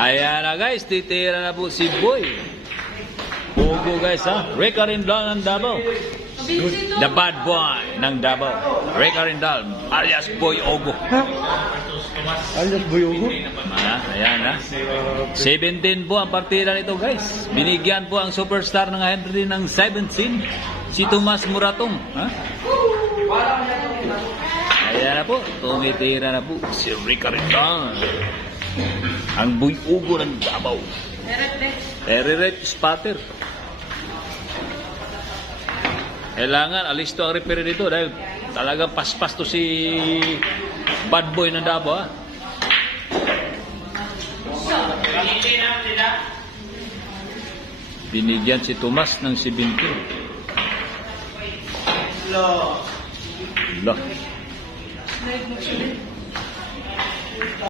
Ayan na guys, titira na po si Boy. Ogo guys ha. Rick Arindal ng Davao. The bad boy ng Davao. Rick Arindal alias Boy Ogo. Alias Boy Ogo? Ayan ha. 17 po ang partida nito guys. Binigyan po ang superstar ng Henry ng 17. Si Tomas Muratong. Ha? Ayan na po. Tumitira na po si Rick Arindal. Ang Boy Ogo ng Davao. Eret spatter. Kailangan alis to ang referee dito dahil talagang paspas to si bad boy ng Davao. Binigyan si Tomas ng 17. Lo.